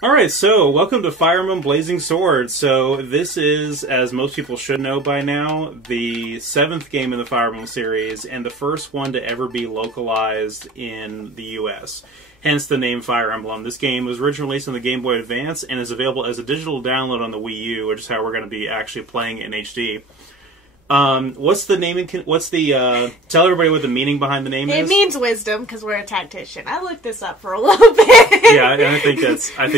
Alright, so welcome to Fire Emblem Blazing Swords. So this is, as most people should know by now, the 7th game in the Fire Emblem series and the first one to ever be localized in the US. Hence the name Fire Emblem. This game was originally released on the Game Boy Advance and is available as a digital download on the WiiU, which is how we're going to be actually playing it in HD. What's the name? Tell everybody what the meaning behind the name is. It means wisdom because we're a tactician. I looked this up for a little bit. Yeah, and I think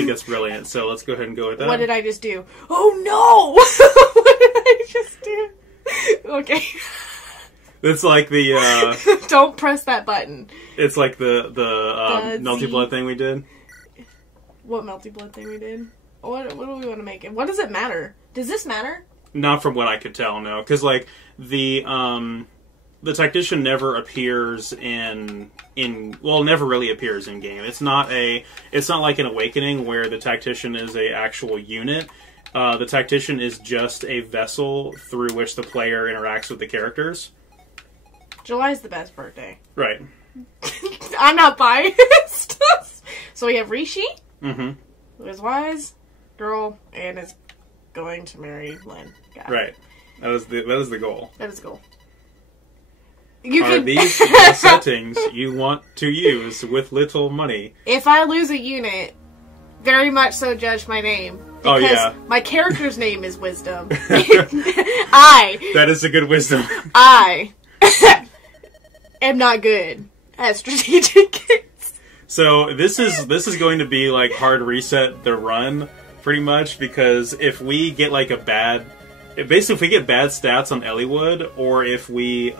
that's brilliant. So let's go ahead and go with that. What did I just do? Oh no! What did I just do? Okay. It's like the Don't press that button. It's like the melty blood thing we did. What melty blood thing we did? What do we want to make it? What does it matter? Does this matter? Not from what I could tell, no. Because, like, the tactician never appears never really appears in game. It's not like an Awakening where the tactician is a actual unit. The tactician is just a vessel through which the player interacts with the characters. July's the best birthday. Right. I'm not biased. So we have Rishi, who is wise, girl, and is going to marry Lynn. Right. That is the goal. That is the goal. These the settings you want to use with little money? If I lose a unit, very much so judge my name. Because my character's name is Wisdom. That is a good wisdom. I am not good at strategic games. So this is going to be like hard reset the run. Pretty much, because if we get like if we get bad stats on Elliewood, or if we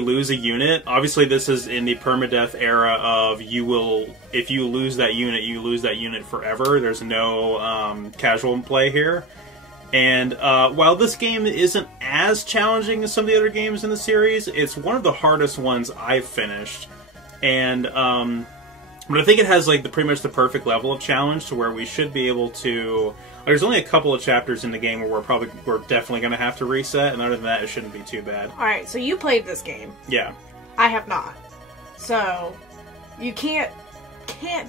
lose a unit, obviously this is in the permadeath era of if you lose that unit, you lose that unit forever. There's no casual play here. And while this game isn't as challenging as some of the other games in the series, it's one of the hardest ones I've finished. And but I think it has like pretty much the perfect level of challenge to where we should be able to. There's only a couple of chapters in the game where we're definitely going to have to reset, and other than that, it shouldn't be too bad. All right, so you played this game. Yeah. I have not. So you can't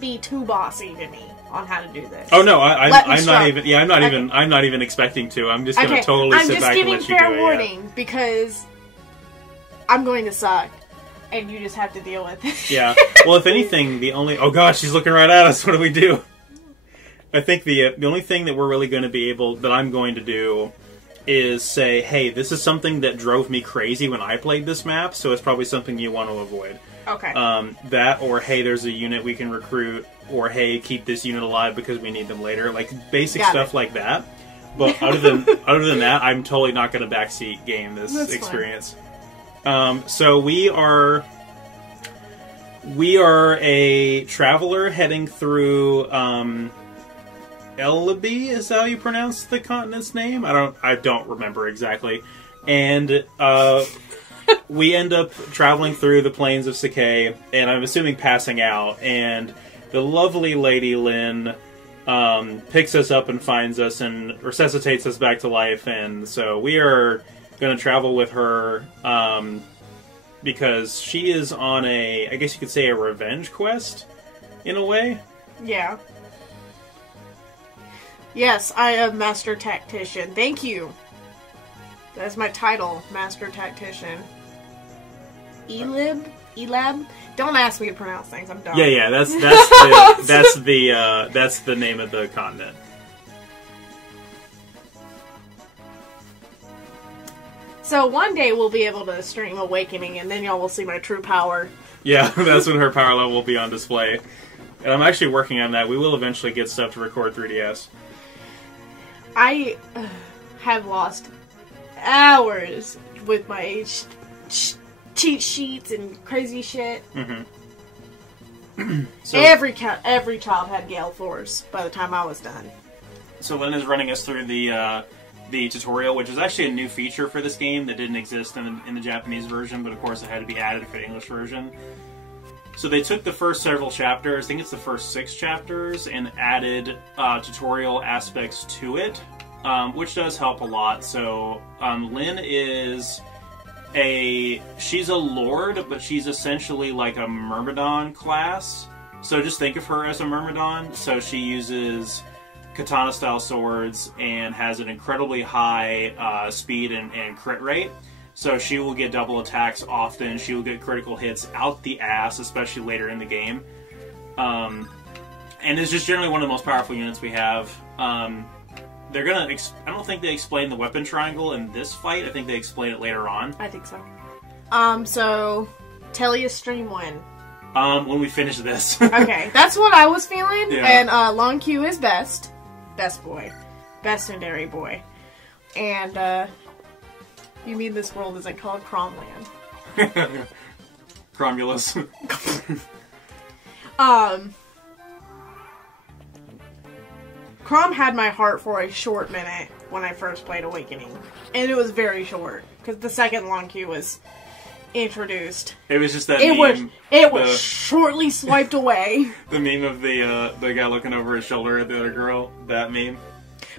be too bossy to me on how to do this. Oh no, I'm not even. Yeah, I'm not even expecting to. I'm just going to totally sit back and let you do it. I'm just giving fair warning because I'm going to suck. And you just have to deal with it. Yeah. Well, if anything, oh gosh, she's looking right at us. What do we do? I think the only thing that we're really going to that I'm going to do is say, hey, this is something that drove me crazy when I played this map, so it's probably something you want to avoid. Okay. That, or hey, there's a unit we can recruit, or hey, keep this unit alive because we need them later. Like basic stuff like that. But other than that, I'm totally not going to backseat game this experience. Fine. So we are a traveler heading through Eleby, is how you pronounce the continent's name? I don't remember exactly. And we end up traveling through the plains of Sakai, and I'm assuming passing out, and the lovely Lady Lynn picks us up and finds us and resuscitates us back to life, and so we are going to travel with her because she is on I guess you could say a revenge quest in a way. Yeah. Yes, I am Master Tactician. Thank you. That's my title, Master Tactician. Elab? Don't ask me to pronounce things. I'm dumb. Yeah. That's the name of the continent. So one day we'll be able to stream Awakening, and then y'all will see my true power. Yeah, that's when her power level will be on display. And I'm actually working on that. We will eventually get stuff to record 3DS. I have lost hours with my cheat sheets and crazy shit. So, every child had Gale Force by the time I was done. So Lynn is running us through the tutorial, which is actually a new feature for this game that didn't exist in the Japanese version, but of course it had to be added for the English version. So they took the first several chapters, I think it's the first 6 chapters, and added tutorial aspects to it, which does help a lot. So Lynn is she's a lord, but she's essentially like a Myrmidon class. So just think of her as a Myrmidon. So she uses katana-style swords and has an incredibly high speed and crit rate. So she will get double attacks often. She will get critical hits out the ass, especially later in the game. And it's just generally one of the most powerful units we have. They're gonna. I don't think they explain the weapon triangle in this fight. I think they explain it later on. I think so. So tell your stream when. When we finish this. Okay, that's what I was feeling. Yeah. And Long Q is best boy, best Sundari boy. And you mean this world isn't called Cromland? Cromulus. Crom had my heart for a short minute when I first played Awakening. And it was very short, because the second Long Q was introduced. It was just that meme. It was shortly swiped away. The meme of the guy looking over his shoulder at the other girl. That meme.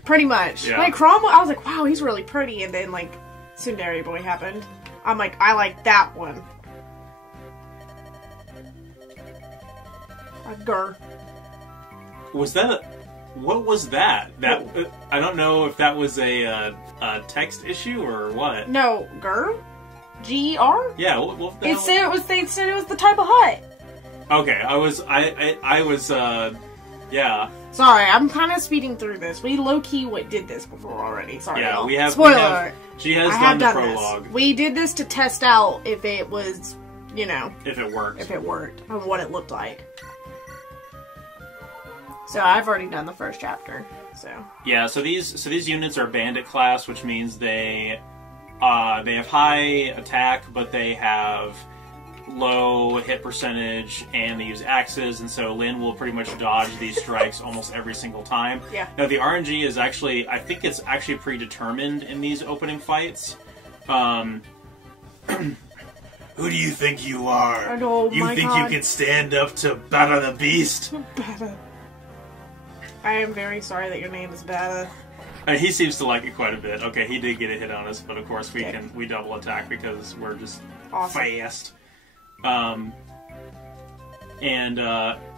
Pretty much. Yeah. Like, Crom, I was like, wow, he's really pretty. And then, like, Sundari Boy happened. I'm like, I like that one. Grr. Was that what was that? That I don't know if that was a text issue or what. No, Grr? G-E-R? Yeah, what the They hell? said it was the type of hut. Okay, I was, yeah. Sorry, I'm kind of speeding through this. We low-key did this before already. Sorry, Yeah, y'all. we have. Spoiler we have- alert. She has I done have the done prologue. this. We did this to test out if it was, you know, If it worked. if it worked, and what it looked like. So I've already done the first chapter. So Yeah, so these units are bandit class, which means they have high attack, but they have low hit percentage, and they use axes, and so Lyn will pretty much dodge these strikes almost every single time. Yeah. Now the RNG is actually, I think it's actually predetermined in these opening fights. Who do you think you are? Oh, you my think God. you can stand up to Bada the Beast? I am very sorry that your name is Bada. He seems to like it quite a bit. Okay, he did get a hit on us, but of course we Okay. we double attack because we're just Awesome. fast.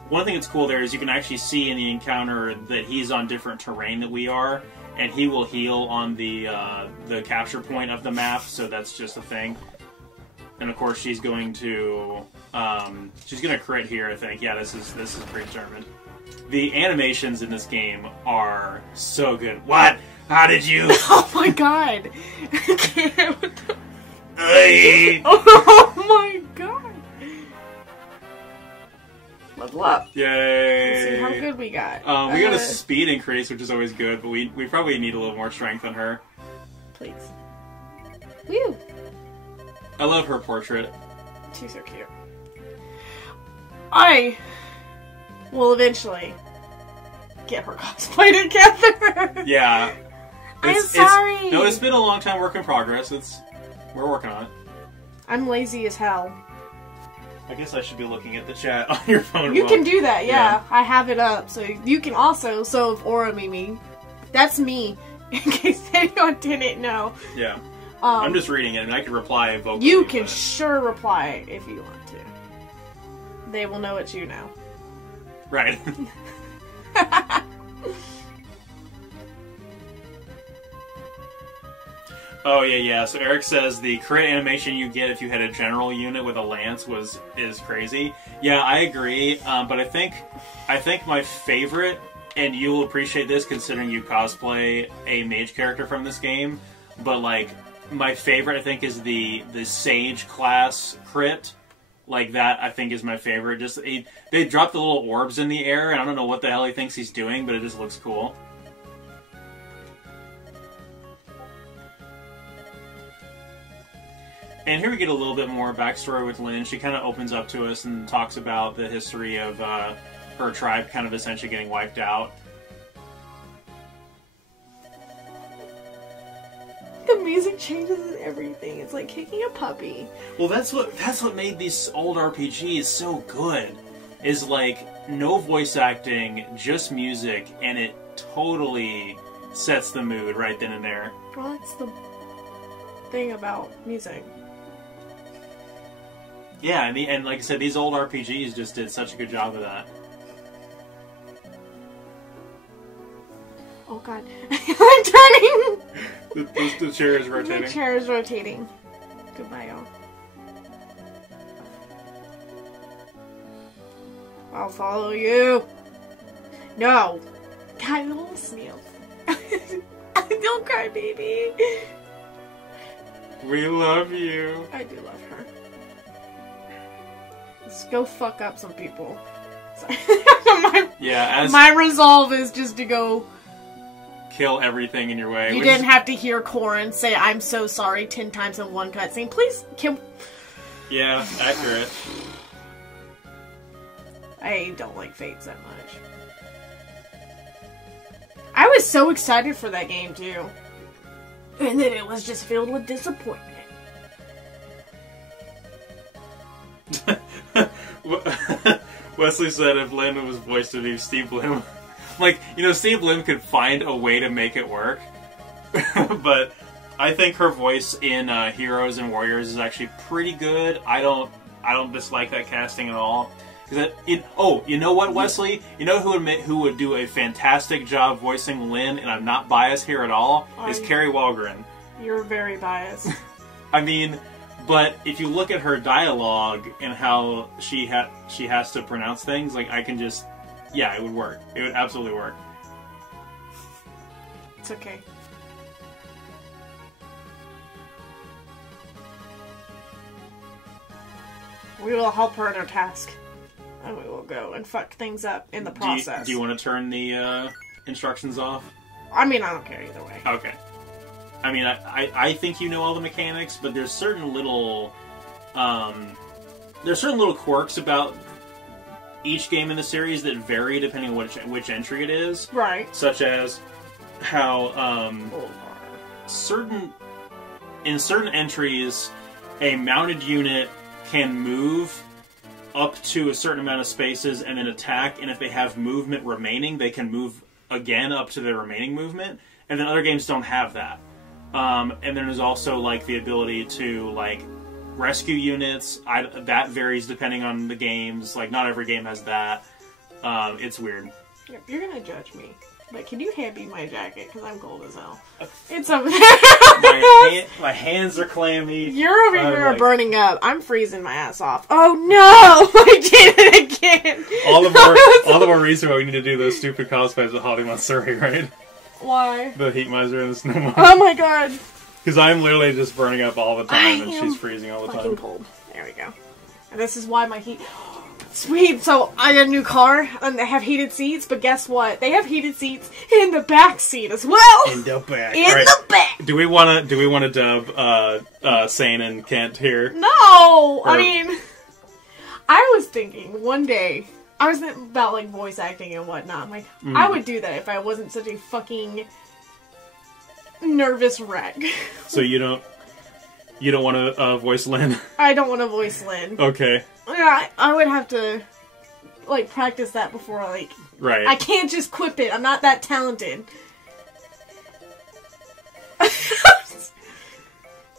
One thing that's cool there is you can actually see in the encounter that he's on different terrain that we are, and he will heal on the capture point of the map. So that's just a thing. And of course she's going to crit here. I think. Yeah, this is predetermined. The animations in this game are so good. What? How did you? Oh my God! I can't. Hey! Oh my God! Level up. Yay! Let's see how good we got. We got a speed increase, which is always good, but we probably need a little more strength on her. Please. Woo! I love her portrait. She's so cute. I will eventually get her cosplay together. Yeah. I'm sorry. No, it's been a long time work in progress. We're working on it. I'm lazy as hell. I guess I should be looking at the chat on your phone. You can do that, yeah. Yeah. I have it up, so you can also. So if Aura Mimi, that's me. In case anyone didn't know. Yeah. I'm just reading it, and I can reply vocally. You can but- sure reply if you want to. They will know it's you now. Right. Oh yeah. So Eric says the crit animation you get if you had a general unit with a lance is crazy. Yeah, I agree. But I think my favorite, and you will appreciate this considering you cosplay a mage character from this game. But like my favorite, I think, is the sage class crit. Like that, I think, is my favorite. Just they drop the little orbs in the air, and I don't know what the hell he thinks he's doing, but it just looks cool. And here we get a little bit more backstory with Lyn. She kind of opens up to us and talks about the history of her tribe kind of essentially getting wiped out. The music changes and everything. It's like kicking a puppy. Well, that's what made these old RPGs so good. Is like no voice acting, just music, and it totally sets the mood right then and there. Well, that's the thing about music. Yeah, and like I said, these old RPGs just did such a good job of that. Oh god. I'm turning! The chair is rotating. The chair is rotating. Goodbye, y'all. I'll follow you. No. God, little snail. Don't cry, baby. We love you. I do love her. Let's go fuck up some people. Sorry. My resolve is just to go kill everything in your way. You didn't have to hear Corrin say "I'm so sorry" 10 times in one cutscene. Please kill. Yeah, accurate. I don't like Fates that much. I was so excited for that game too, and then it was just filled with disappointment. Wesley said if Lynn was voiced to be Steve Bloom, like, you know, Steve Bloom could find a way to make it work, but I think her voice in Heroes and Warriors is actually pretty good. I don't dislike that casting at all. You know what, Wesley? You know who would do a fantastic job voicing Lynn, and I'm not biased here at all, is Carrie Walgren. You're very biased. I mean, but if you look at her dialogue and how she has to pronounce things, like, I can just... Yeah, it would work. It would absolutely work. It's okay. We will help her in her task. And we will go and fuck things up in the process. Do you want to turn the instructions off? I mean, I don't care either way. Okay. I mean, I think you know all the mechanics, but there's certain little... there's certain little quirks about each game in the series that vary depending on which entry it is. Right. Such as how in certain entries, a mounted unit can move up to a certain amount of spaces and then attack, and if they have movement remaining, they can move again up to their remaining movement, and then other games don't have that. And then there's also, like, the ability to, like, rescue units. That varies depending on the games. Like, not every game has that. It's weird. You're gonna judge me. But can you hand me my jacket? Because I'm cold as hell. It's over there. My hands are clammy. You're over here burning up. I'm freezing my ass off. Oh no! I did it again! All the more reason why we need to do those stupid cosplays with Holly Matsuri, right? Why? The Heat Miser and the Snowman. Oh my god. Because I'm literally just burning up all the time and she's freezing all the time. Fucking cold. There we go. And this is why my heat... Sweet, so I got a new car, and they have heated seats, but guess what? They have heated seats in the back seat as well! In the back. The back! Do we wanna dub Sane and Kent here? No! I mean, I was thinking one day, I was thinking about, like, voice acting and whatnot. I'm like, I would do that if I wasn't such a fucking nervous wreck. So you don't want to voice Lynn? I don't want to voice Lynn. Okay. Yeah, I would have to, like, practice that before, like... Right. I can't just quip it. I'm not that talented.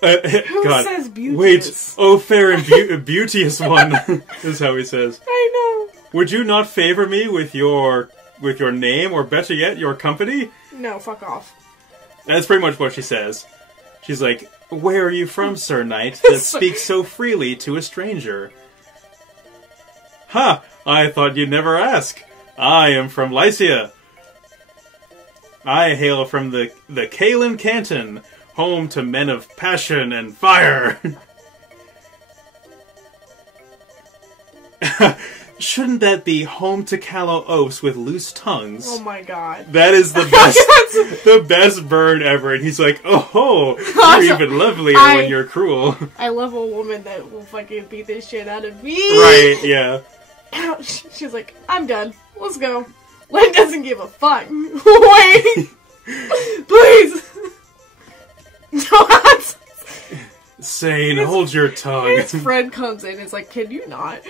Who God. says beauteous? Wait, oh fair and beauteous one, is how he says. I know. Would you not favor me with your name, or better yet, your company? No, fuck off. That's pretty much what she says. She's like, where are you from, Sir Knight, that speaks so freely to a stranger? Ha! I thought you'd never ask. I am from Lycia. I hail from the Kalen Canton, home to men of passion and fire. Shouldn't that be home to callow oafs with loose tongues? Oh my god. That is the best, the best burn ever. And he's like, oh, you're even lovelier when you're cruel. I love a woman that will fucking beat the shit out of me. Right, yeah. She's like, I'm done. Let's go. Lynn doesn't give a fuck. Wait. Please. Sane, hold your tongue. His friend comes in and is like, can you not?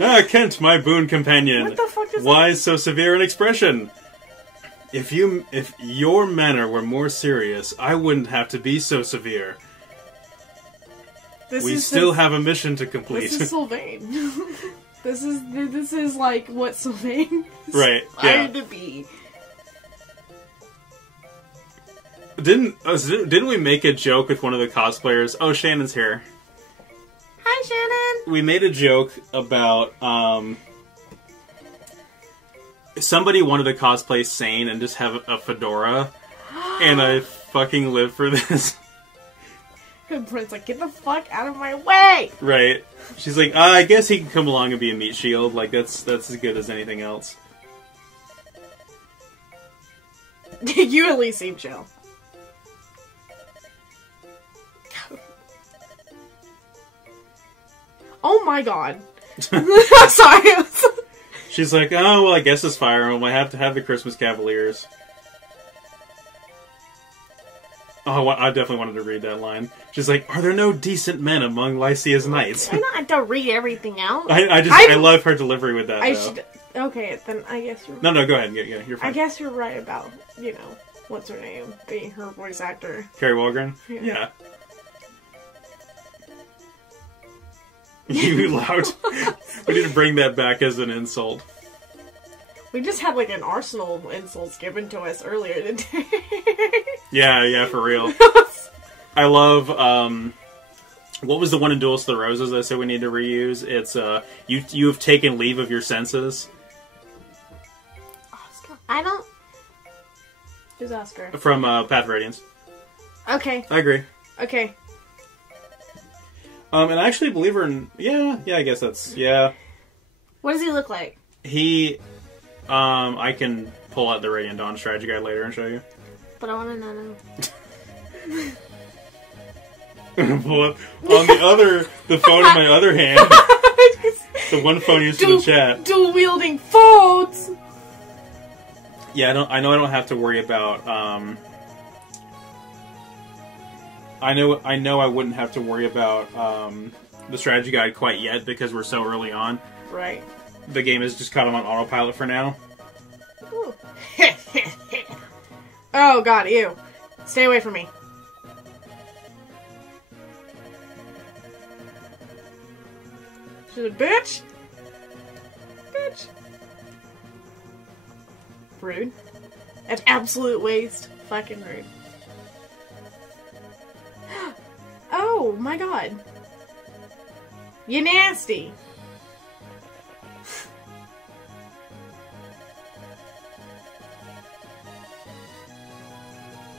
Ah, Kent, my boon companion. What the fuck is Why so severe an expression? If your manner were more serious, I wouldn't have to be so severe. We still have a mission to complete. This is Sylvain. This is like what Sylvain right, yeah. to be. Didn't we make a joke with one of the cosplayers? Oh, Shannon's here. Hi, Shannon. We made a joke about somebody wanted to cosplay Sane and just have a fedora, and I fucking live for this. And Brent's like, get the fuck out of my way! Right. She's like, I guess he can come along and be a meat shield. Like, that's as good as anything else. You at least seem chill. Oh my god. Sorry. She's like, oh, well, I guess it's Fire Emblem. I have to have the Christmas Cavaliers. Oh, I definitely wanted to read that line. She's like, are there no decent men among Lycia's knights? I don't have to read everything out. I love her delivery with that, Okay, then I guess you're... No, go ahead. Yeah, you're fine. I guess you're right about, what's her name? Being her voice actor. Carrie Walgren? Yeah. You loud. We need to bring that back as an insult. We just had like an arsenal of insults given to us earlier today. Yeah, for real. I love, what was the one in Duels of the Roses I said we need to reuse? It's, you have taken leave of your senses. Oscar? I don't... Who's Oscar? From, Path of Radiance. Okay. I agree. Okay. And I actually believe her in... Yeah, I guess that's... Yeah. What does he look like? He... I can pull out the Radiant Dawn strategy guide later and show you. But I want to know. Pull up on the phone in my other hand. The one phone used for the chat. Dual wielding phones! Yeah, I know I don't have to worry about, I know I wouldn't have to worry about, the strategy guide quite yet because we're so early on. Right. The game is just kind of on autopilot for now. Oh god, ew. Stay away from me. She's a bitch. Bitch. Rude. An absolute waste. Fucking rude. Oh my god. You nasty.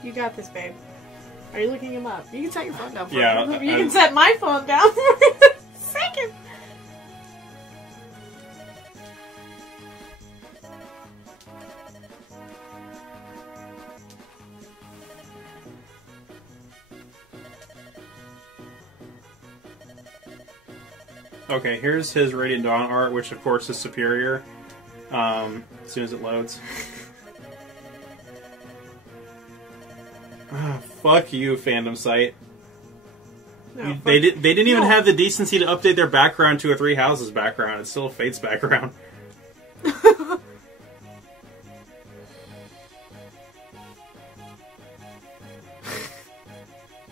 You got this, babe. Are you looking him up? You can set your phone down for yeah, me. You can set my phone down for a second. Okay, here's his Radiant Dawn art, which of course is superior. As soon as it loads. Fuck you, fandom site. No, they didn't even have the decency to update their background to a Three Houses background. It's still a Fates background.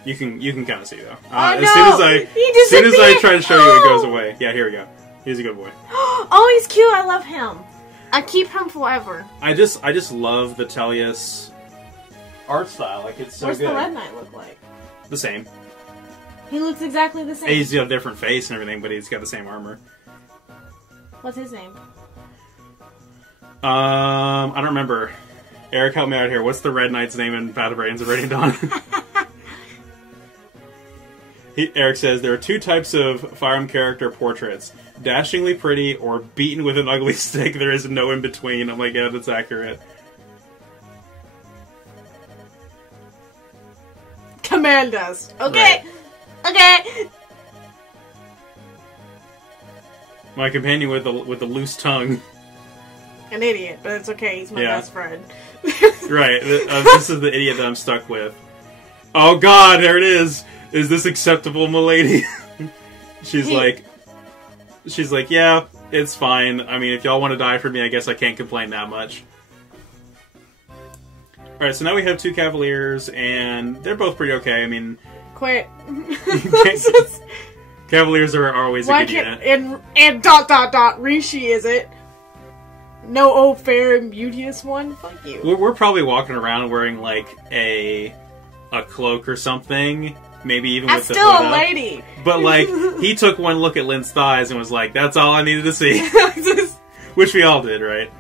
You can kind of see though. As soon as I try to show you, it goes away. Yeah, here we go. He's a good boy. Oh, he's cute. I love him. I keep him forever. I just love the Tellius art style. Like, it's so What's good. the Red Knight look like? The same. He looks exactly the same. He's got a different face and everything, but he's got the same armor. What's his name? I don't remember. Eric, help me out here. What's the Red Knight's name in Path of Radiance of Radiant Dawn? Eric says, there are two types of Fire Emblem character portraits. Dashingly pretty or beaten with an ugly stick. There is no in between. I'm like, yeah, that's accurate. Command us. Okay. Right. Okay. My companion with the loose tongue. An idiot, but it's okay. He's my best friend. Right. This is the idiot that I'm stuck with. Oh god, there it is. Is this acceptable, milady? She's like, yeah, it's fine. I mean, if y'all want to die for me, I guess I can't complain that much. Alright, so now we have two Cavaliers, and they're both pretty okay. I mean... Quit. Cavaliers are always a good unit. And ... Rishi, is it? No fair and beauteous one? Fuck you. We're probably walking around wearing, like, a a cloak or something. Maybe even I'm with the still hood a up. lady. But, like, he took one look at Lynn's thighs and was like, that's all I needed to see. Which we all did, right?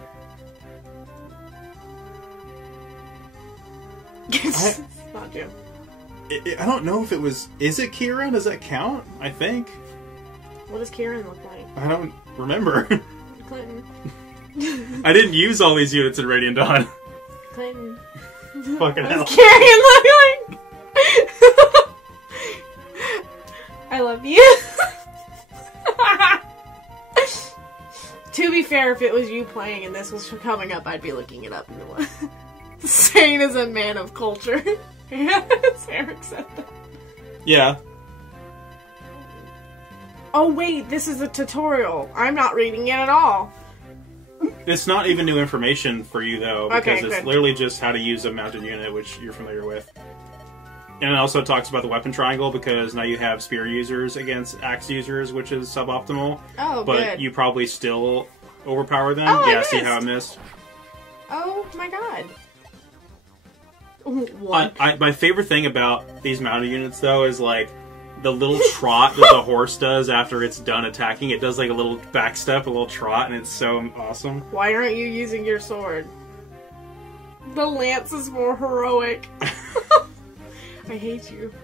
Not you. I don't know if it was... Is it Kieran? Does that count? I think. What does Kieran look like? I don't remember. Clinton. I didn't use all these units in Radiant Dawn. Clinton. Fucking hell. What does Kieran look like? I love you. To be fair, if it was you playing and this was coming up, I'd be looking it up. Sane is a man of culture. Yes, Eric said that. Yeah. Oh wait, this is a tutorial. I'm not reading it at all. It's not even new information for you, though, because Okay, it's good. literally just how to use a mounted unit, which you're familiar with. And it also talks about the weapon triangle, because now you have spear users against axe users, which is suboptimal. Oh, but good. you probably still overpower them. Oh, I yeah, see how it missed. missed? Oh my god. What? My favorite thing about these mounted units, though, is like the little trot that the horse does after it's done attacking. It does like a little back step, a little trot, and it's so awesome. Why aren't you using your sword? The lance is more heroic. I hate you.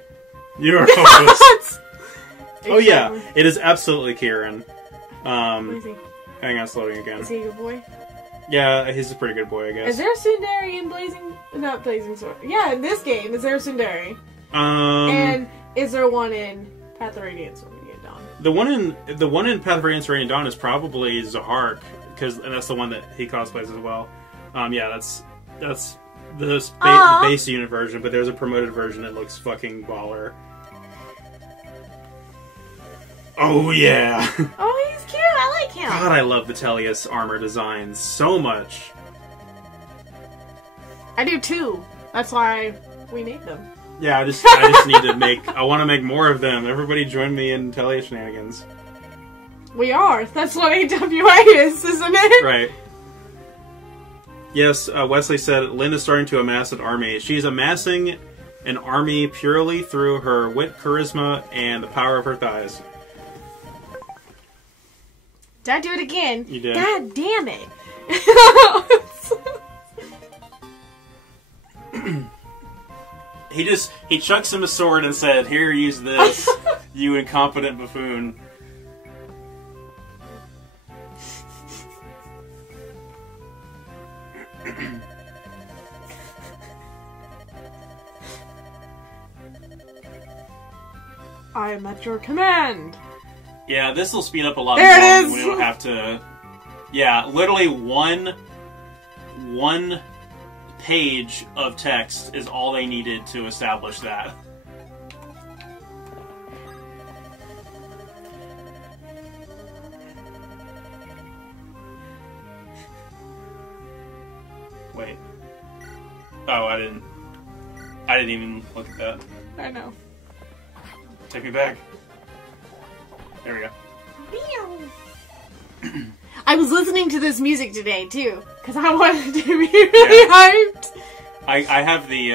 You're hopeless. Oh yeah, it is absolutely Kieran. Where is he? Hang on, it's loading again. Is he a good boy? Yeah, he's a pretty good boy, I guess. Is there a Sundari in not Blazing Sword? Yeah, in this game, is there a Sundari? And is there one in Path of Radiance or Radiant Dawn? The one in Path of Radiance Radiant Dawn is probably Zahark, and that's the one that he cosplays as well. Yeah, that's the base unit version, but there's a promoted version that looks fucking baller. Oh yeah! Oh, he's cute. I like him. God, I love the Tellius armor design so much. I do too. That's why we made them. Yeah, I just need to make. I want to make more of them. Everybody join me in Tellius shenanigans. We are. That's what AWA is, isn't it? Right. Yes, Wesley said Lynn is starting to amass an army. She's amassing an army purely through her wit, charisma, and the power of her thighs. Did I do it again? You did. God damn it. He chucks him a sword and said, "Here, use this, you incompetent buffoon." I am at your command. Yeah, this will speed up a lot There more. it is! We don't have to... Yeah, literally one page of text is all they needed to establish that. Wait. Oh, I didn't even look at that. I know. Take me back. There we go. I was listening to this music today, too, because I wanted to be really hyped. I have the,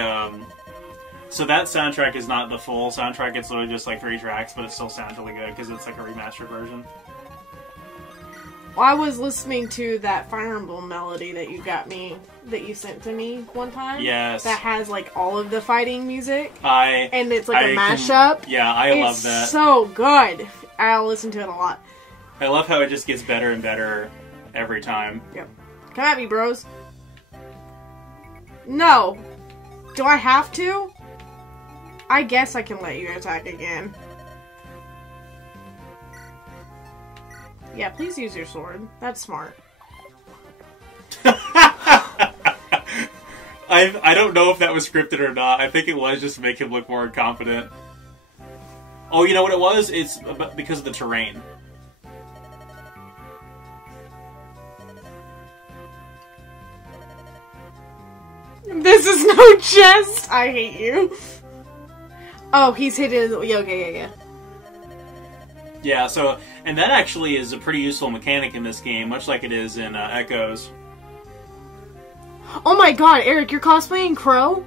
so that soundtrack is not the full soundtrack, it's literally just like 3 tracks, but it still sounds really good, because it's like a remastered version. Well, I was listening to that Fire Emblem melody that you sent to me one time. Yes. That has, like, all of the fighting music. And it's like a mashup. I love that. It's so good. I'll listen to it a lot. I love how it just gets better and better every time. Yep. Come at me, bros. No. Do I have to? I guess I can let you attack again. Yeah, please use your sword. That's smart. I don't know if that was scripted or not. I think it was just to make him look more confident. Oh, you know what it was? It's because of the terrain. This is no jest! I hate you. Oh, he's hidden. Yeah, okay, yeah. Yeah, so, and that actually is a pretty useful mechanic in this game, much like it is in Echoes. Oh my god, Eric, you're cosplaying Crow?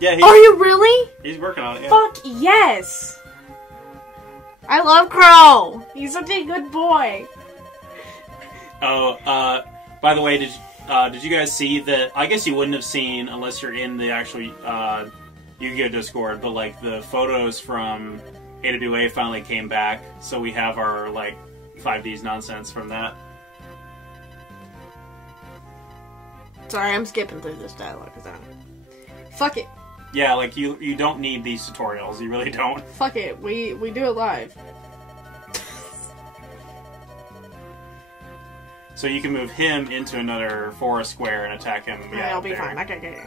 Yeah, Are you really? He's working on it, yeah. Fuck yes! I love Crow! He's such a good boy. Oh, by the way, did you guys see that? I guess you wouldn't have seen unless you're in the actual Yu-Gi-Oh! Discord, but like the photos from AWA finally came back, so we have our like 5Ds nonsense from that. Sorry, I'm skipping through this dialogue because I don't. Fuck it. Yeah, like you don't need these tutorials. You really don't. Fuck it. We do it live. So you can move him into another forest square and attack him. Yeah, I'll be fine. Okay.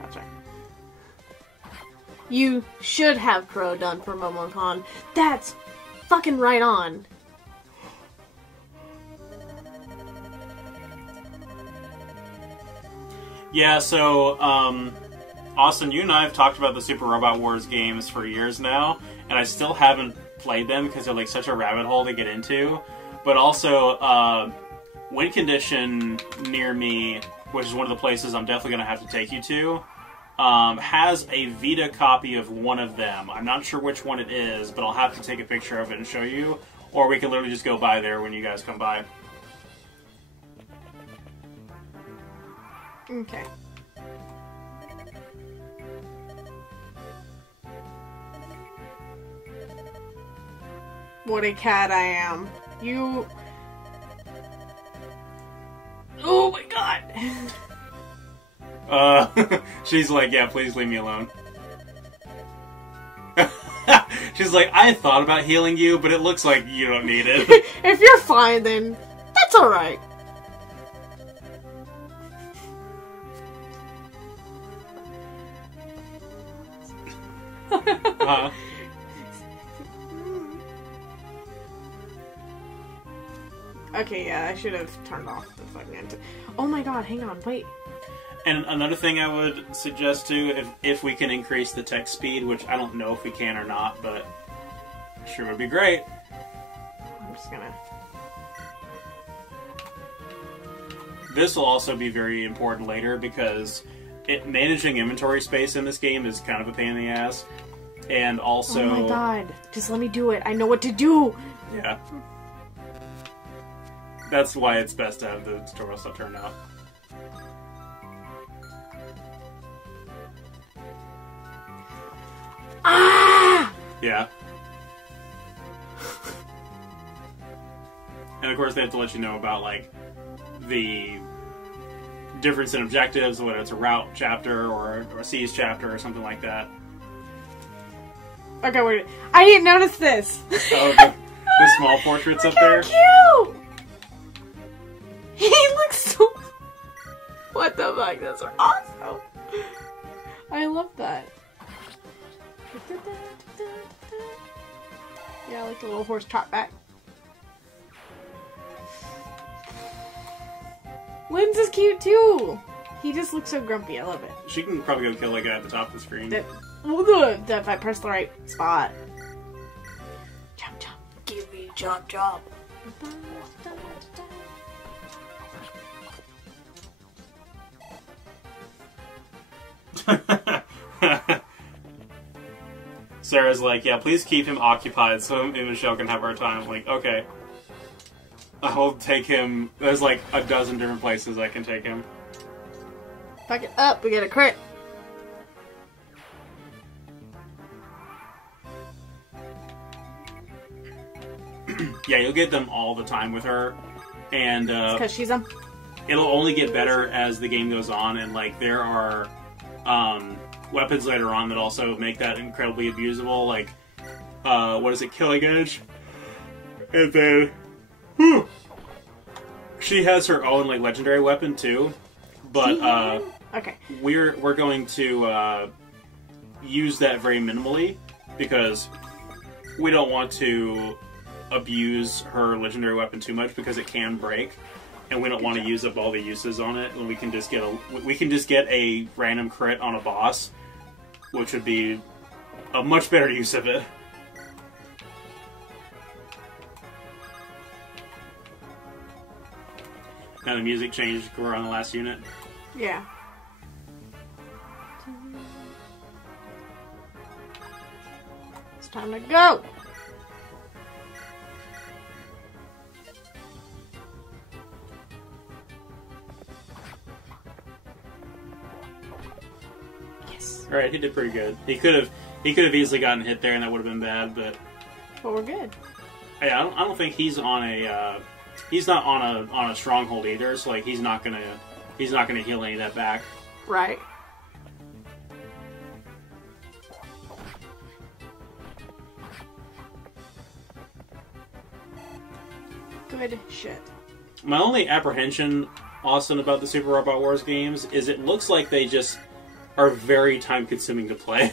That's right. You should have Crow done for Momocon. That's fucking right on. Yeah, so, Austin, you and I have talked about the Super Robot Wars games for years now, and I still haven't played them because they're like such a rabbit hole to get into. But also, Win Condition near me, which is one of the places I'm definitely going to have to take you to, has a Vita copy of one of them. I'm not sure which one it is, but I'll have to take a picture of it and show you, or we can literally just go by there when you guys come by. Okay. What a cat I am. You... Oh my god! She's like, yeah, please leave me alone. She's like, I thought about healing you, but it looks like you don't need it. If you're fine, then that's alright. Okay, yeah, I should have turned off the fucking... Oh my god, hang on, wait. And another thing I would suggest too, if we can increase the text speed, which I don't know if we can or not, but sure would be great. I'm just gonna... This will also be very important later because managing inventory space in this game is kind of a pain in the ass. And also... Oh my god, just let me do it. I know what to do! Yeah. That's why it's best to have the tutorial stuff turned out. Ah! Yeah. And of course they have to let you know about, like, the difference in objectives, whether it's a route chapter or a siege chapter or something like that. Okay, wait. I didn't notice this! Oh, the small portraits up there? Cute! He looks so... What the fuck? Those are awesome! I love that. Yeah, like a little horse trot back. Lynn's is cute too! He just looks so grumpy. I love it. She can probably go kill a guy at the top of the screen. We'll do it if I press the right spot. Chop chop. Give me chop chop. Sarah's like, yeah, please keep him occupied so me and Michelle can have our time. I'm like, okay. I'll take him. There's like a dozen different places I can take him. Back it up, we get a crit. Yeah, you'll get them all the time with her. And because she's a... It'll only get better as the game goes on, and like there are weapons later on that also make that incredibly abusable, like what is it, Killing Edge? And then she has her own like legendary weapon too. But okay. We're going to use that very minimally because we don't want to abuse her legendary weapon too much because it can break. And we don't want to use up all the uses on it, and we can just get a random crit on a boss, which would be a much better use of it. Now the music changed. We're on the last unit. Yeah. Time to go! Yes. Alright, he did pretty good. He could have easily gotten hit there and that would have been bad, but we're good. Yeah, I don't think he's on a he's not on a stronghold either, so like he's not gonna heal any of that back. Right. Good shit. My only apprehension, Austin, about the Super Robot Wars games is it looks like they just are very time consuming to play.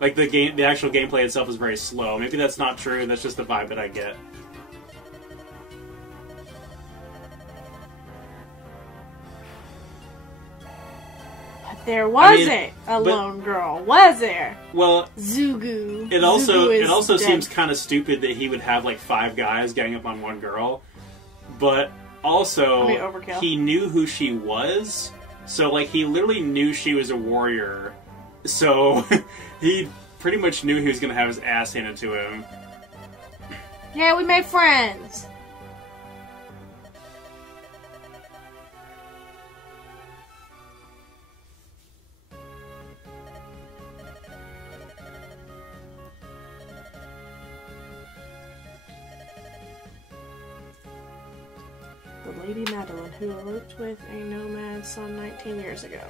Like the actual gameplay itself is very slow. Maybe that's not true. That's just the vibe that I get. But there wasn't a lone girl, was there? Well, Zugu. It also dead. seems kind of stupid that he would have like 5 guys gang up on one girl, but also he knew who she was, so like he literally knew she was a warrior. So he pretty much knew he was going to have his ass handed to him. Yeah, we made friends. The Lady Madeline, who eloped with a nomad some 19 years ago.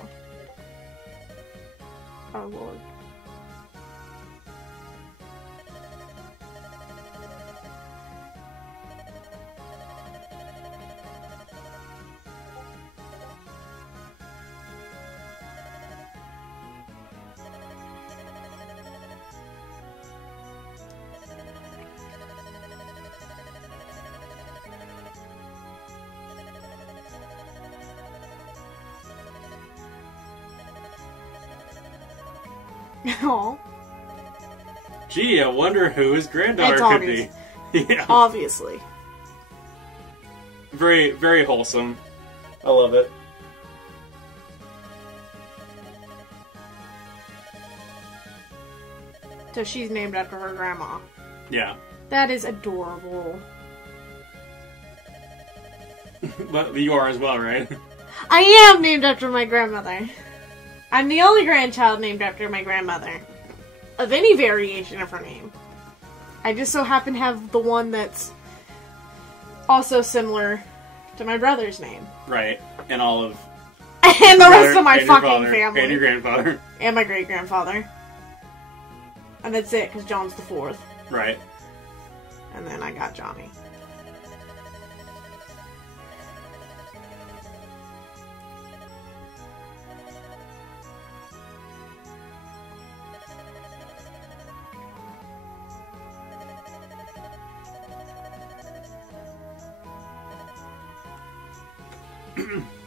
Oh, Lord. Aww. Gee, I wonder who his granddaughter could be. Yeah. Obviously. Very, very wholesome. I love it. So she's named after her grandma. Yeah. That is adorable. But you are as well, right? I am named after my grandmother. I'm the only grandchild named after my grandmother. Of any variation of her name. I just so happen to have the one that's also similar to my brother's name. Right. And all of... and the rest of my fucking father, family. And your grandfather. And my great-grandfather. And that's it, because John's the 4th. Right. And then I got Johnny.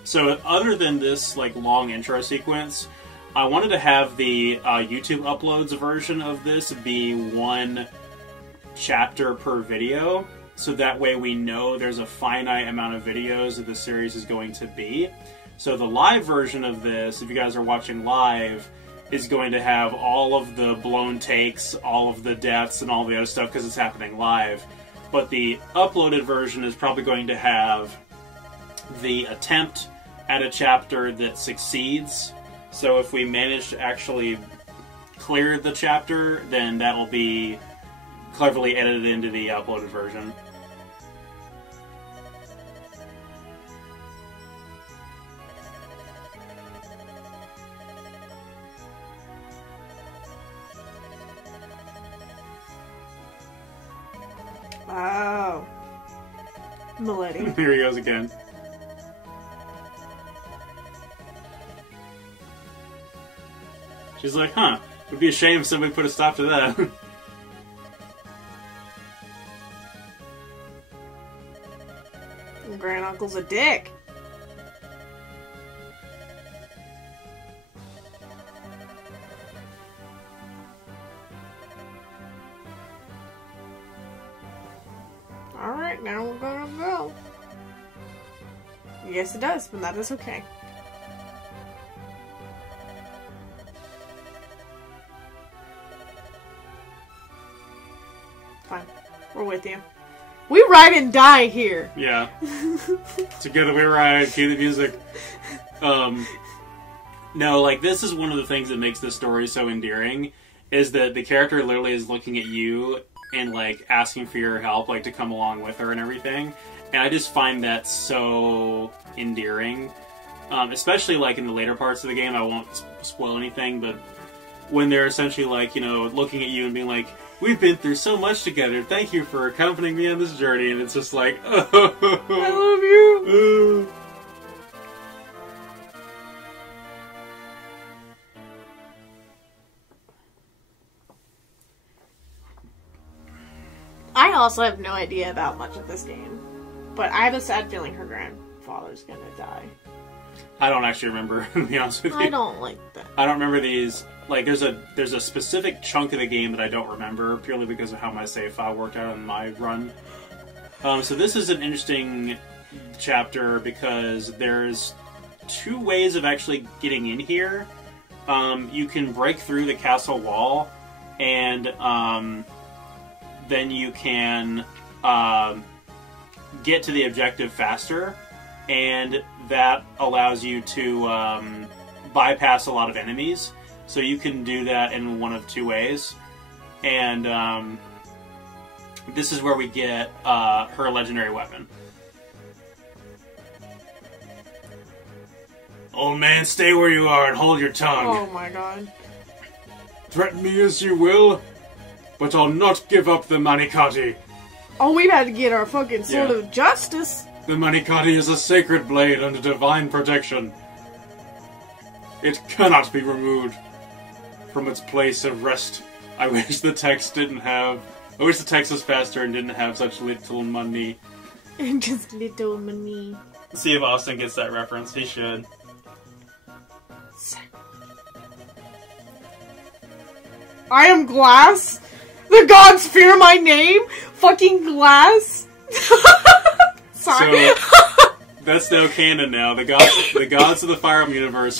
So, other than this like long intro sequence, I wanted to have the YouTube uploads version of this be 1 chapter per video, so that way we know there's a finite amount of videos that the series is going to be. So the live version of this, if you guys are watching live, is going to have all of the blown takes, all of the deaths, and all the other stuff because it's happening live. But the uploaded version is probably going to have the attempt at a chapter that succeeds. So if we manage to actually clear the chapter, then that'll be cleverly edited into the uploaded version. Oh. Milady. Here he goes again. She's like, huh, it would be a shame if somebody put a stop to that. Granduncle's a dick. Alright, now we're gonna go. Yes, it does, but that is okay. We're with you. We ride and die here. Yeah. Together we ride. Cue the music. No, like, this is one of the things that makes this story so endearing, is that the character literally is looking at you and, like, asking for your help, like, to come along with her and everything. And I just find that so endearing. Especially, like, in the later parts of the game. I won't spoil anything, but when they're essentially, like, you know, looking at you and being like, we've been through so much together, thank you for accompanying me on this journey, and it's just like, oh, I love you! I also have no idea about much of this game, but I have a sad feeling her grandfather's gonna die. I don't actually remember, to be honest with you. I don't like that. I don't remember these. Like, there's a specific chunk of the game that I don't remember, purely because of how my save file worked out on my run. So this is an interesting chapter, because there's two ways of actually getting in here. You can break through the castle wall, and then you can get to the objective faster, and that allows you to bypass a lot of enemies. So you can do that in one of two ways. And this is where we get her legendary weapon. Old man, stay where you are and hold your tongue. Oh my god. Threaten me as you will, but I'll not give up the Manikati. Oh, we've had to get our fucking sword of justice. The Manikati is a sacred blade under divine protection. It cannot be removed from its place of rest. I wish the text was faster and didn't have such little money. Just little money. See if Austin gets that reference. He should. I am Glass? The gods fear my name? Fucking Glass? Sorry. So, that's no canon now. The gods of the Fire Emblem universe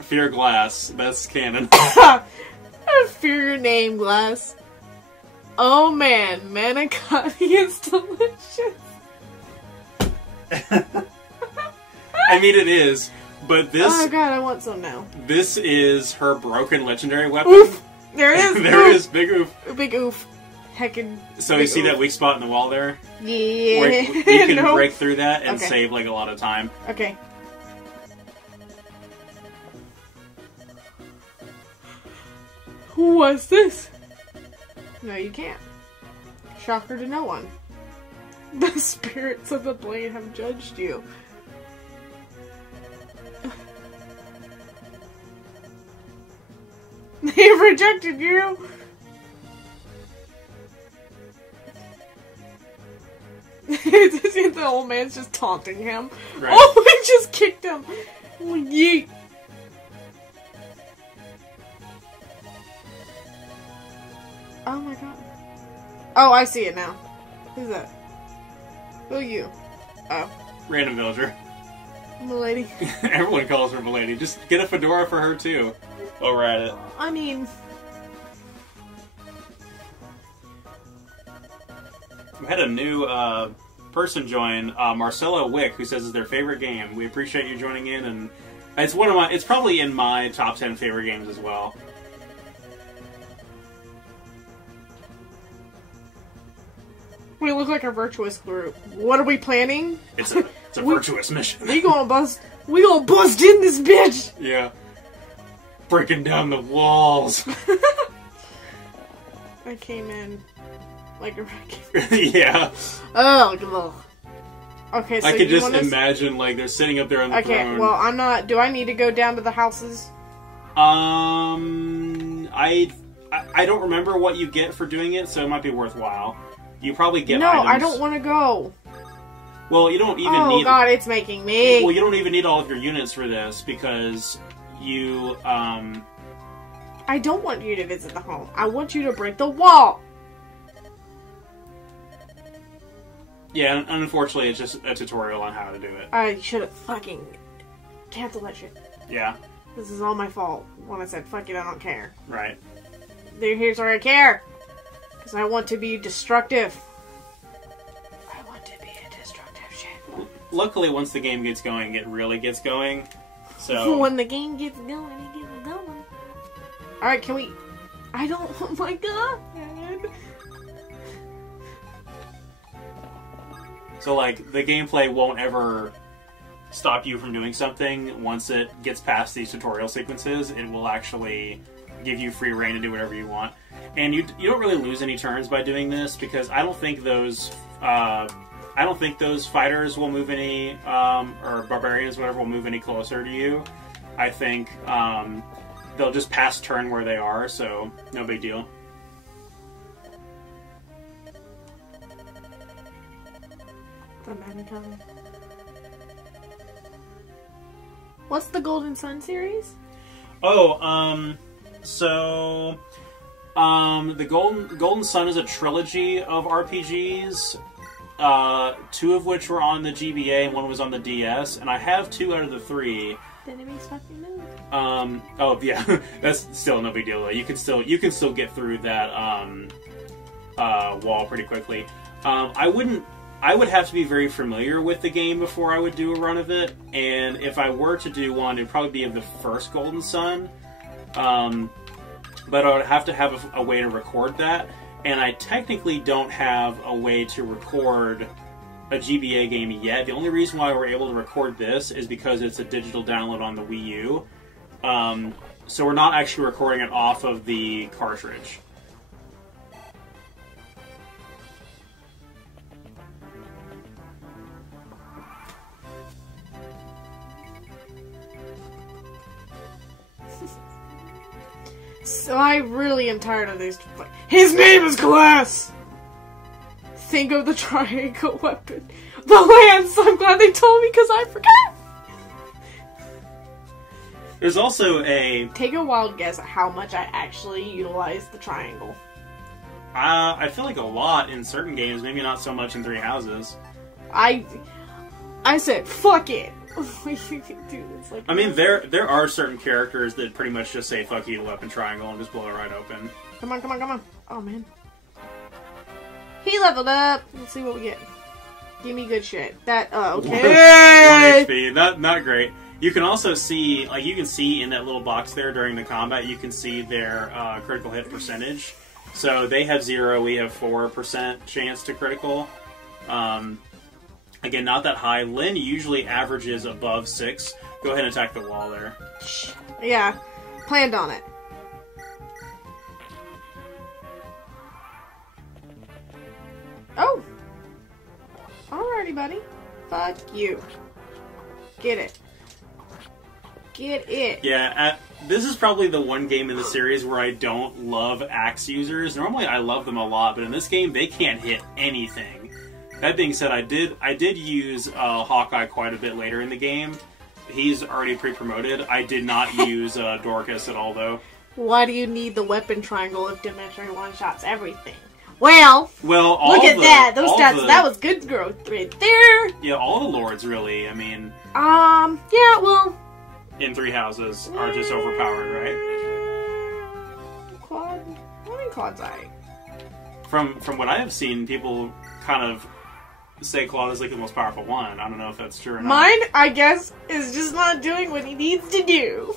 fear Glass. That's canon. I fear your name, Glass. Oh man, manicotti is delicious. I mean, it is, but this... Oh god, I want some now. This is her broken legendary weapon. Oof! There it is! There it is, big oof. Big oof. Heckin'. So you see that weak spot in the wall there? Yeah. Where you can break through that and save, like, a lot of time. Okay. What's this? No, you can't. Shocker to no one. The spirits of the blade have judged you. They've rejected you! The old man's just taunting him. Right. Oh, he just kicked him! Oh, yeet! Oh my god. Oh, I see it now. Who's that? Who are you? Oh. Random villager. Milady. Everyone calls her Milady. Just get a fedora for her, too. Oh, we're at it. I mean... We had a new person join, Marcelo Wick, who says it's their favorite game. We appreciate you joining in, and it's probably in my top 10 favorite games as well. We look like a virtuous group. What are we planning? It's a virtuous mission. We gonna bust in this bitch! Yeah. Breaking down the walls. I came in like a wrecking. Yeah. Oh, God. Okay, so I could just imagine, like, they're sitting up there on the throne. Okay, well, I'm not... Do I need to go down to the houses? I don't remember what you get for doing it, so it might be worthwhile. You probably get items. No, I don't want to go. Well, you don't even need... Oh, God, it's making me... Well, you don't even need all of your units for this, because you, I don't want you to visit the home. I want you to break the wall! Yeah, and unfortunately, it's just a tutorial on how to do it. I should have fucking canceled that shit. Yeah. This is all my fault when I said, fuck it, I don't care. Right. Here's where I care. Because I want to be destructive. luckily, once the game gets going, it really gets going. So when the game gets going, it gets going. All right, can we? I don't. Oh my god. So like the gameplay won't ever stop you from doing something. Once it gets past these tutorial sequences, it will actually give you free reign to do whatever you want. And you don't really lose any turns by doing this, because I don't think those fighters will move any or barbarians, whatever, will move any closer to you. I think they'll just pass turn where they are, so no big deal. What's the Golden Sun series? Oh, the Golden Sun is a trilogy of RPGs, 2 of which were on the GBA and 1 was on the DS, and I have 2 out of the 3. The enemies fucking move. Oh yeah, that's still no big deal though. You can still get through that wall pretty quickly. I would have to be very familiar with the game before I would do a run of it, and if I were to do one, it'd probably be of the first Golden Sun. But I would have to have a way to record that, and I technically don't have a way to record a GBA game yet. The only reason why we're able to record this is because it's a digital download on the WiiU. So we're not actually recording it off of the cartridge. So I really am tired of these. His name is Glass! Think of the triangle weapon. The lance! I'm glad they told me because I forgot! There's also a... Take a wild guess at how much I actually utilize the triangle. I feel like a lot in certain games, maybe not so much in Three Houses. I said, fuck it! We can do this. Like, I mean, there are certain characters that pretty much just say fuck you to weapon triangle and just blow it right open. Come on, come on, come on. Oh, man. He leveled up. Let's see what we get. Give me good shit. That, okay. 1 HP. Not great. You can also see, like, you can see in that little box there during the combat, you can see their critical hit percentage. So they have 0, we have 4% chance to critical. Again, not that high. Lynn usually averages above 6. Go ahead and attack the wall there. Yeah, planned on it. Oh! Alrighty, buddy. Fuck you. Get it. Get it. Yeah, this is probably the one game in the series where I don't love axe users. Normally I love them a lot, but in this game they can't hit anything. That being said, I did use Hawkeye quite a bit later in the game. He's already pre-promoted. I did not use Dorcas at all, though. Why do you need the weapon triangle if Dimitri one-shots everything? Well, look at that. Those stats, that was good growth right there. Yeah, all the lords, really. I mean... yeah, well... In Three Houses are just overpowered, right? Claude? I mean, Claude's alright. From what I have seen, people kind of say Claude is like the most powerful one. I don't know if that's true or not. Mine, I guess, is just not doing what he needs to do.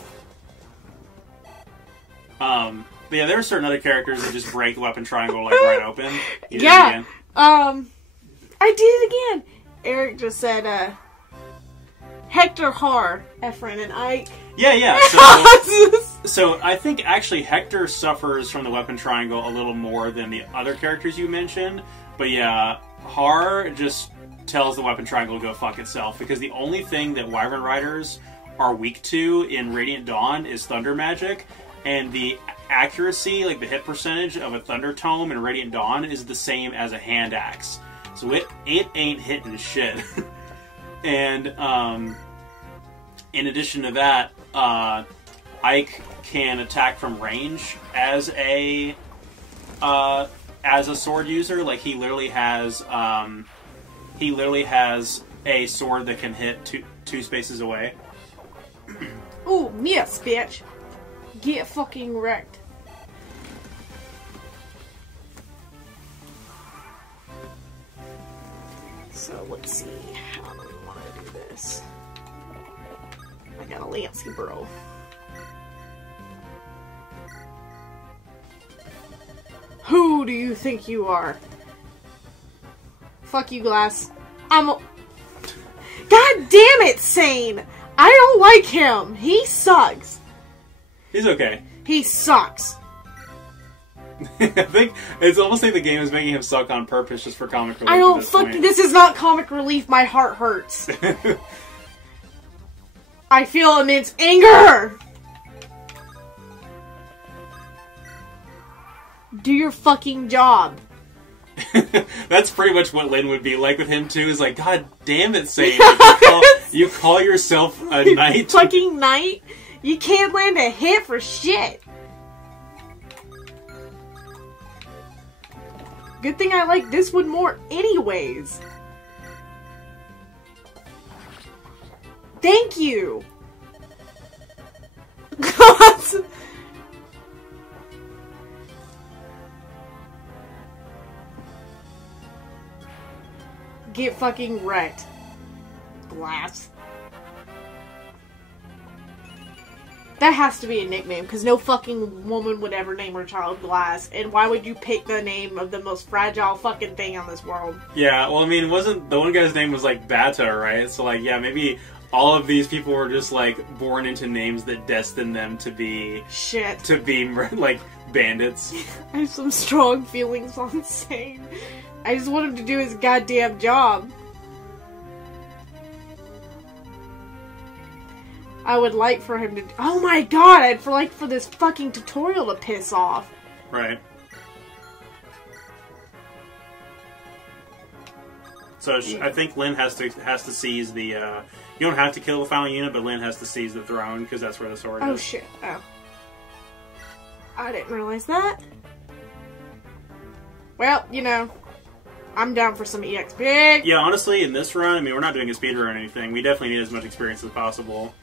But yeah, there are certain other characters that just break the weapon triangle like right open. You yeah. I did it again. Eric just said, Hector Har, Efren, and I... Yeah. So I think actually Hector suffers from the weapon triangle a little more than the other characters you mentioned. But yeah, Har just tells the weapon triangle to go fuck itself, because the only thing that Wyvern Riders are weak to in Radiant Dawn is thunder magic, and the accuracy, like the hit percentage of a Thunder Tome in Radiant Dawn is the same as a hand axe. So it ain't hitting shit. And in addition to that, Ike can attack from range as a sword user. Like he literally has a sword that can hit two spaces away. Ooh, miss, bitch. Get fucking wrecked. So let's see, how do we want to this. I got a Lansky, bro. Who do you think you are? Fuck you, Glass. God damn it, Sane! I don't like him. He sucks. He's okay. He sucks. I think it's almost like the game is making him suck on purpose just for comic relief. I don't this is not comic relief. My heart hurts. I feel immense anger. Do your fucking job. That's pretty much what Lynn would be like with him too. Is like, God damn it, Sane! You call yourself a knight? Fucking knight? You can't land a hit for shit. Good thing I like this one more anyways. Thank you. God. Get fucking wrecked. Glass. That has to be a nickname, because no fucking woman would ever name her child Glass. And why would you pick the name of the most fragile fucking thing on this world? Yeah, well, I mean, wasn't the one guy's name was like Bata, right? So, like, yeah, maybe all of these people were just like born into names that destined them to be shit. To be like bandits. I have some strong feelings on Sane. I just want him to do his goddamn job. I would like for him to... Oh my god! I'd like for this fucking tutorial to piss off. Right. So I think Lynn has to seize the... you don't have to kill the final unit, but Lynn has to seize the throne, because that's where the sword is. Oh shit. Oh. I didn't realize that. Well, you know... I'm down for some EXP. Yeah, honestly, in this run, I mean, we're not doing a speedrun or anything. We definitely need as much experience as possible.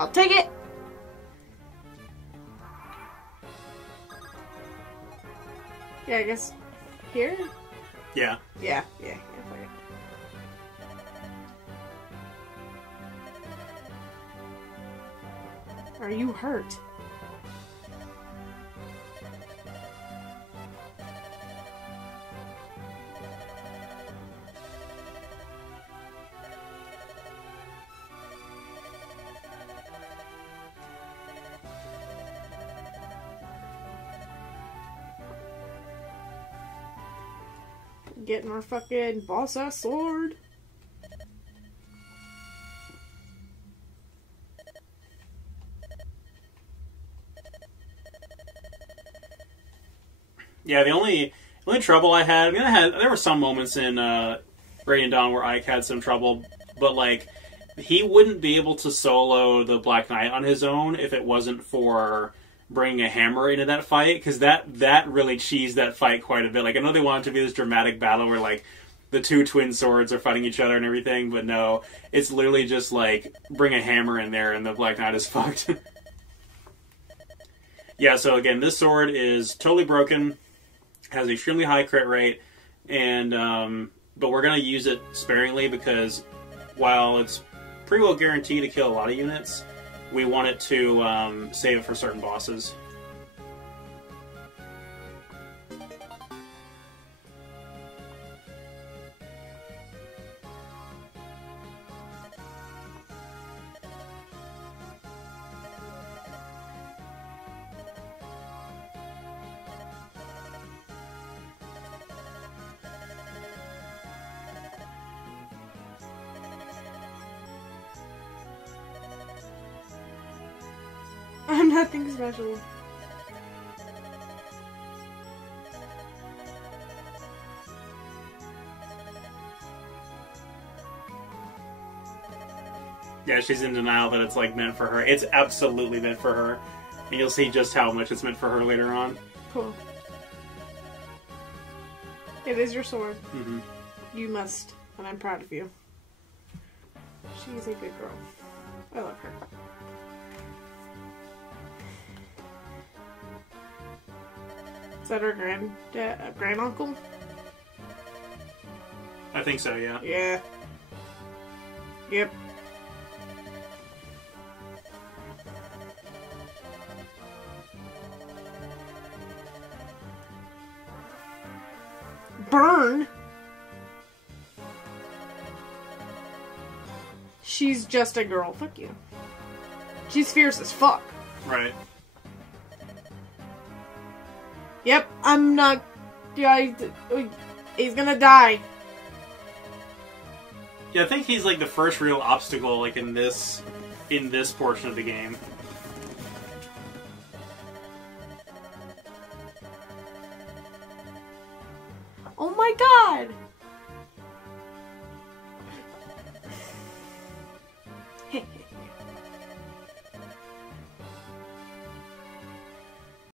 I'll take it. Yeah, I guess here? Yeah. Yeah. Are you hurt? Getting our fucking boss ass sword. Yeah, the only trouble I had, there were some moments in Radiant Dawn where Ike had some trouble, but like he wouldn't be able to solo the Black Knight on his own if it wasn't for bringing a hammer into that fight, because that really cheesed that fight quite a bit. Like, I know they wanted to be this dramatic battle where like the two twin swords are fighting each other and everything, but no, it's literally just like bring a hammer in there and the Black Knight is fucked. Yeah, so again, this sword is totally broken, has an extremely high crit rate, and but we're gonna use it sparingly because while it's pretty well guaranteed to kill a lot of units, we want it to save it for certain bosses. I'm nothing special. Yeah, she's in denial that it's like meant for her. It's absolutely meant for her. And you'll see just how much it's meant for her later on. Cool. It is your sword. Mm-hmm. You must, and I'm proud of you. She's a good girl. I love her. Is that her granduncle? I think so, yeah. Yeah. Yep. turn. She's just a girl. Fuck you. She's fierce as fuck. Right. Yep, I'm not... Yeah, he's gonna die. Yeah, I think he's like the first real obstacle, like in this portion of the game. Oh my god!